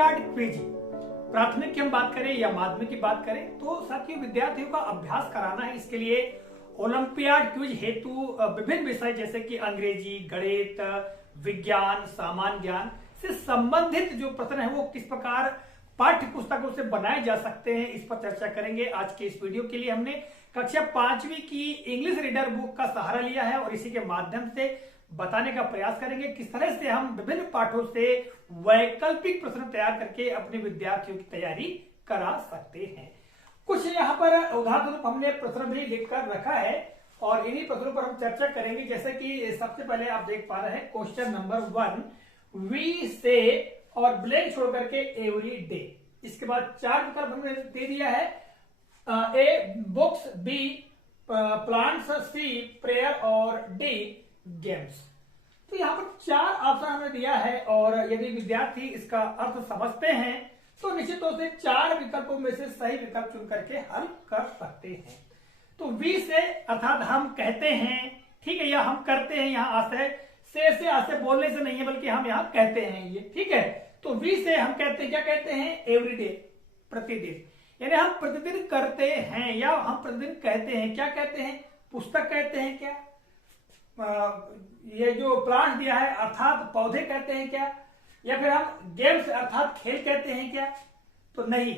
Olympiad quiz, प्राथमिक की हम बात करें या माध्यमिक की बात करें तो साथियों विद्यार्थियों का अभ्यास कराना है। इसके लिए ओलंपियाड क्विज हेतु विभिन्न विषय जैसे कि अंग्रेजी, गणित, विज्ञान, सामान्य ज्ञान से संबंधित जो प्रश्न है वो किस प्रकार पाठ्य पुस्तकों से बनाए जा सकते हैं, इस पर चर्चा करेंगे। आज के इस वीडियो के लिए हमने कक्षा 5वीं की इंग्लिश रीडर बुक का सहारा लिया है और इसी के माध्यम से बताने का प्रयास करेंगे किस तरह से हम विभिन्न पाठों से वैकल्पिक प्रश्न तैयार करके अपने विद्यार्थियों की तैयारी करा सकते हैं। कुछ यहाँ पर उदाहरण हमने प्रश्न भी लिखकर रखा है और इन्हीं प्रश्नों पर हम चर्चा करेंगे। जैसे कि सबसे पहले आप देख पा रहे हैं क्वेश्चन नंबर 1, वी से और ब्लैंक छोड़ करके एवरी डे। इसके बाद 4 विकल्प हमने दे दिया है, ए बुक्स, बी प्लांट्स, सी प्रेयर और डी गेम्स। तो यहाँ पर 4 ऑप्शन हमने दिया है और यदि विद्यार्थी इसका अर्थ समझते हैं तो निश्चित तौर से 4 विकल्पों में से सही विकल्प चुन करके हल कर सकते हैं। तो वी से अर्थात हम कहते हैं, ठीक है, या हम करते हैं, यहाँ आशय से आशय बोलने से नहीं है बल्कि हम यहाँ कहते हैं, ये ठीक है। तो वी से हम कहते हैं, क्या कहते हैं, एवरीडे, प्रतिदिन, यानी हम प्रतिदिन करते हैं या हम प्रतिदिन कहते हैं। क्या कहते हैं, पुस्तक कहते हैं क्या, ये जो प्लांट दिया है अर्थात पौधे कहते हैं क्या, या फिर हम गेम्स अर्थात खेल कहते हैं क्या, तो नहीं,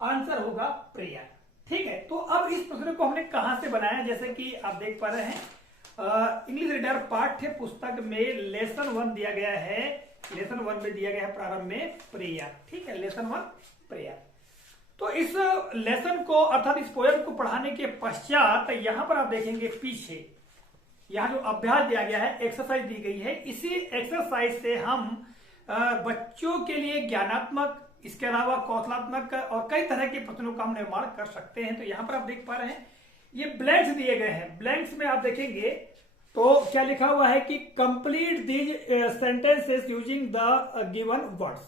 आंसर होगा प्रेयर। ठीक है, तो अब इस प्रश्न को हमने कहां से बनाया, जैसे कि आप देख पा रहे हैं इंग्लिश रीडर पाठ्य पुस्तक में लेसन 1 दिया गया है। लेसन 1 में दिया गया है प्रारंभ में प्रेयर, ठीक है, लेसन 1 प्रेयर। तो इस लेसन को अर्थात इस पोएम को पढ़ाने के पश्चात यहां पर आप देखेंगे पीछे यहाँ जो अभ्यास दिया गया है, एक्सरसाइज दी गई है, इसी एक्सरसाइज से हम बच्चों के लिए ज्ञानात्मक, इसके अलावा कौशलात्मक और कई तरह के प्रश्नों का हम निर्माण कर सकते हैं। तो यहाँ पर आप देख पा रहे हैं ये ब्लैंक्स दिए गए हैं। ब्लैंक्स में आप देखेंगे तो क्या लिखा हुआ है कि complete these sentences using the given words,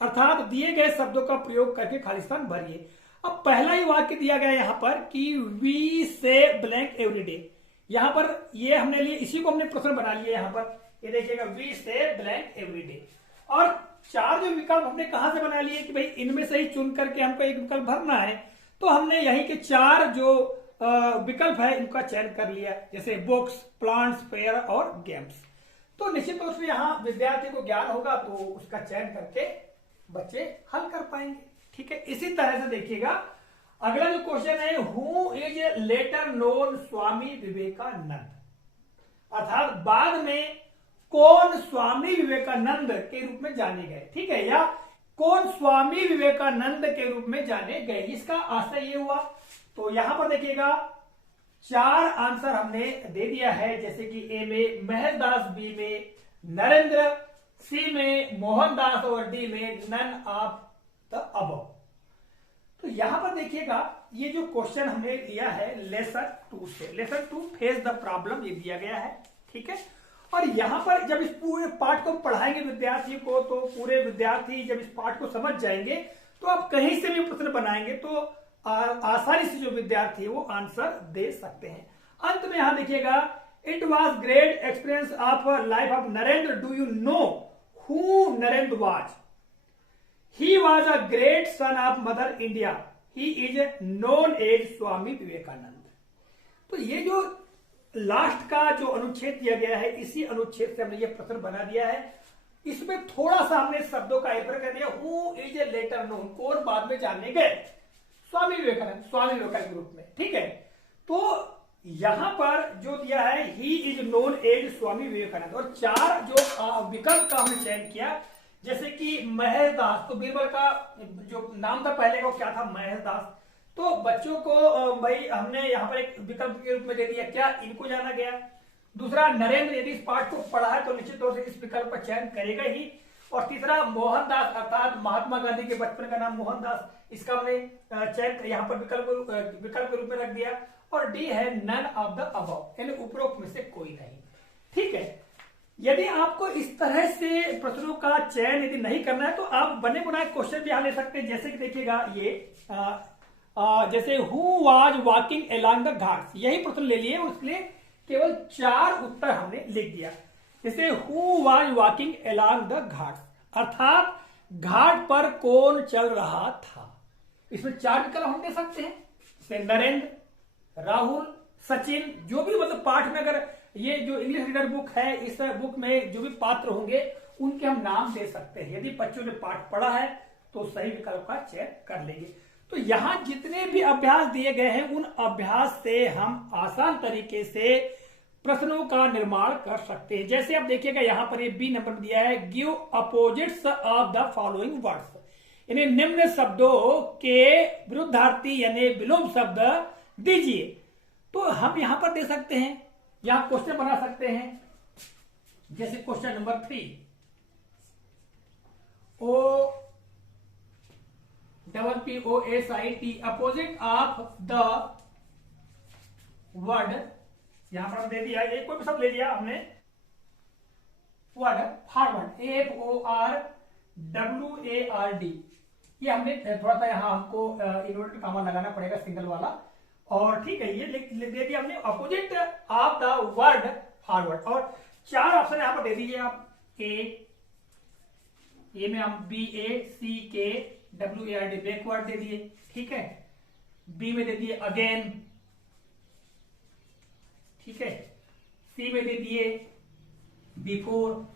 अर्थात दिए गए शब्दों का प्रयोग करके खाली स्थान भरिए। अब पहला ही वाक्य दिया गया यहाँ पर कि वी से ब्लैंक एवरीडे, यहां पर ये हमने लिए, इसी को हमने प्रश्न बना लिया। यहां पर ये देखिएगा वी से ब्लैंक एवरीडे, और 4 जो विकल्प हमने कहां से बना लिए कि भाई इनमें से ही चुन करके हमको एक विकल्प भरना है। तो हमने यहीं के 4 जो विकल्प है इनका चयन कर लिया, जैसे बुक्स, प्लांट्स, पेयर और गेम्स। तो निश्चित तौर से यहाँ विद्यार्थी को ज्ञान होगा तो उसका चयन करके बच्चे हल कर पाएंगे। ठीक है, इसी तरह से देखिएगा अगला जो क्वेश्चन है, who is letter known Swami Vivekananda, अर्थात बाद में कौन स्वामी विवेकानंद के रूप में जाने गए, ठीक है, या कौन स्वामी विवेकानंद के रूप में जाने गए, इसका आशय ये हुआ। तो यहां पर देखिएगा 4 आंसर हमने दे दिया है, जैसे कि ए में महलदास, बी में नरेंद्र, सी में मोहनदास और डी में नन ऑफ द अबव। तो यहां पर देखिएगा ये जो क्वेश्चन हमने लिया है लेसन 2 से, लेसन 2 फेस द प्रॉब्लम, ये दिया गया है, ठीक है। और यहां पर जब इस पूरे पाठ को पढ़ाएंगे विद्यार्थी को तो पूरे विद्यार्थी जब इस पाठ को समझ जाएंगे तो आप कहीं से भी प्रश्न बनाएंगे तो आसानी से जो विद्यार्थी है वो आंसर दे सकते हैं। अंत में यहां देखिएगा, it was great experience of life of Narendra, do you know who Narendra was, he was a great son of mother India, he is known as Swami Vivekananda. तो ये जो लास्ट का जो अनुच्छेद दिया गया है इसी अनुच्छेद से हमने ये प्रश्न बना दिया है। इसमें थोड़ा सा हमने शब्दों का एरर कर दिया, who is a later known, कौन बाद में जानने गए, स्वामी विवेकानंद, स्वामी विवेकानंद के रूप में, ठीक है। तो यहां पर जो दिया है he is known as Swami Vivekananda, और 4 जो विकल्प का हमने चयन किया, जैसे कि महलदास, तो बीरबल का जो नाम था पहले का क्या था, महलदास। तो बच्चों को भाई हमने यहाँ पर एक विकल्प के रूप में दे दिया, क्या इनको जाना गया। दूसरा नरेंद्र, यदि इस पाठ को पढ़ा है तो निश्चित तौर से इस विकल्प का चयन करेगा ही। और तीसरा मोहनदास, अर्थात महात्मा गांधी के बचपन का नाम मोहनदास, इसका हमने चयन यहाँ पर विकल्प के रूप में रख दिया। और डी है नन ऑफ द अबव, यानी उपरोक्त में से कोई नहीं, ठीक है। यदि आपको इस तरह से प्रश्नों का चयन यदि नहीं करना है तो आप बने बनाए क्वेश्चन भी यहाँ ले सकते हैं। जैसे कि देखिएगा ये जैसे who was walking along the Ghats, यही प्रश्न ले लिए, उसके केवल 4 उत्तर हमने लिख दिया। जैसे who was walking along the Ghats, अर्थात घाट पर कौन चल रहा था। इसमें 4 विकल्प हम दे सकते हैं, जैसे नरेंद्र, राहुल, सचिन, जो भी मतलब पाठ में, अगर ये जो इंग्लिश रीडर बुक है, इस बुक में जो भी पात्र होंगे उनके हम नाम दे सकते हैं। यदि बच्चों ने पाठ पढ़ा है तो सही विकल्प का चयन कर लेंगे। तो यहां जितने भी अभ्यास दिए गए हैं उन अभ्यास से हम आसान तरीके से प्रश्नों का निर्माण कर सकते हैं। जैसे आप देखिएगा यहां पर ये बी नंबर दिया है, give opposites of the following words, यानी निम्न शब्दों के विरुद्धार्थी यानी विलोम शब्द दीजिए। तो हम यहां पर दे सकते हैं, यहां क्वेश्चन बना सकते हैं। जैसे question number 3, OPPOSIT opposite of the word, यहां पर हम दे दिया, एक कोई भी शब्द ले लिया हमने, वर्ड फॉरवर्ड, FORWARD, ये हमने थोड़ा सा यहां हमको इन्वर्टेड कॉमा लगाना पड़ेगा, सिंगल वाला, और ठीक है ये दे दिया हमने, opposite of the word forward. और 4 ऑप्शन यहां पर दे दीजिए आप, ए में हम BACKWARD बैकवर्ड दे दिए, ठीक है। बी में दे दिए अगेन, ठीक है। सी में दे दिए बिफोर,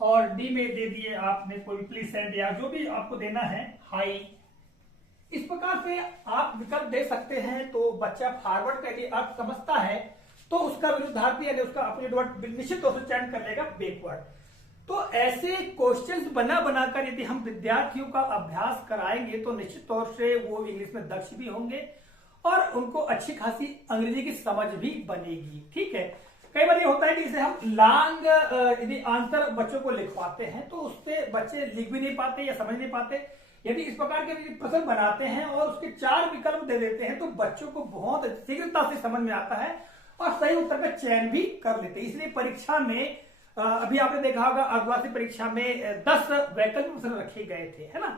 और डी में दे दिए आपने कोई प्लीजेंट या जो भी आपको देना है, हाई। इस प्रकार से आप विकल्प दे सकते हैं। तो बच्चा फॉरवर्ड का यदि अर्थ समझता है तो उसका विरुद्धार्थी यानी उसका अपोजिट वर्ड निश्चित तौर से चयन कर लेगा बैकवर्ड। तो ऐसे क्वेश्चंस बना बनाकर यदि हम विद्यार्थियों का अभ्यास कराएंगे तो निश्चित तौर से वो इंग्लिश में दक्ष भी होंगे और उनको अच्छी खासी अंग्रेजी की समझ भी बनेगी, ठीक है। कई बार ये होता है कि इसे हम लॉन्ग यदि आंसर बच्चों को लिखवाते हैं तो उससे बच्चे लिख भी नहीं पाते या समझ नहीं पाते। यदि इस प्रकार के प्रश्न बनाते हैं और उसके 4 विकल्प दे देते हैं तो बच्चों को बहुत शीघ्रता से समझ में आता है और सही उत्तर का चयन भी कर लेते हैं। इसलिए परीक्षा में अभी आपने देखा होगा अर्धवार्षिक परीक्षा में 10 वैकल्पिक प्रश्न रखे गए थे, है ना।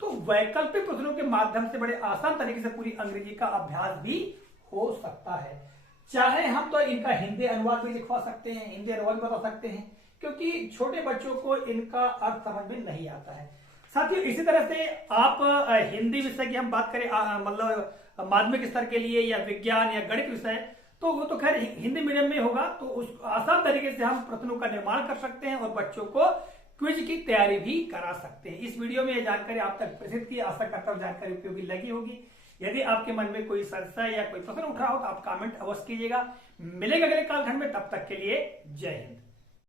तो वैकल्पिक प्रश्नों के माध्यम से बड़े आसान तरीके से पूरी अंग्रेजी का अभ्यास भी हो सकता है। चाहे हम तो इनका हिंदी अनुवाद भी लिखवा सकते हैं, हिंदी अनुवाद बता सकते हैं, क्योंकि छोटे बच्चों को इनका अर्थ समझ में नहीं आता है। साथियों इसी तरह से आप हिंदी विषय की हम बात करें मतलब माध्यमिक स्तर के लिए या विज्ञान या गणित विषय, तो वो तो खैर हिंदी मीडियम में होगा, तो उस आसान तरीके से हम प्रश्नों का निर्माण कर सकते हैं और बच्चों को क्विज की तैयारी भी करा सकते हैं। इस वीडियो में यह जानकारी आप तक प्रेषित की, आशा करता हूं जानकारी उपयोगी लगी होगी। यदि आपके मन में कोई संशय या कोई प्रश्न उठ रहा हो तो आप कमेंट अवश्य कीजिएगा। मिलेगा अगले कालखंड में, तब तक के लिए जय हिंद।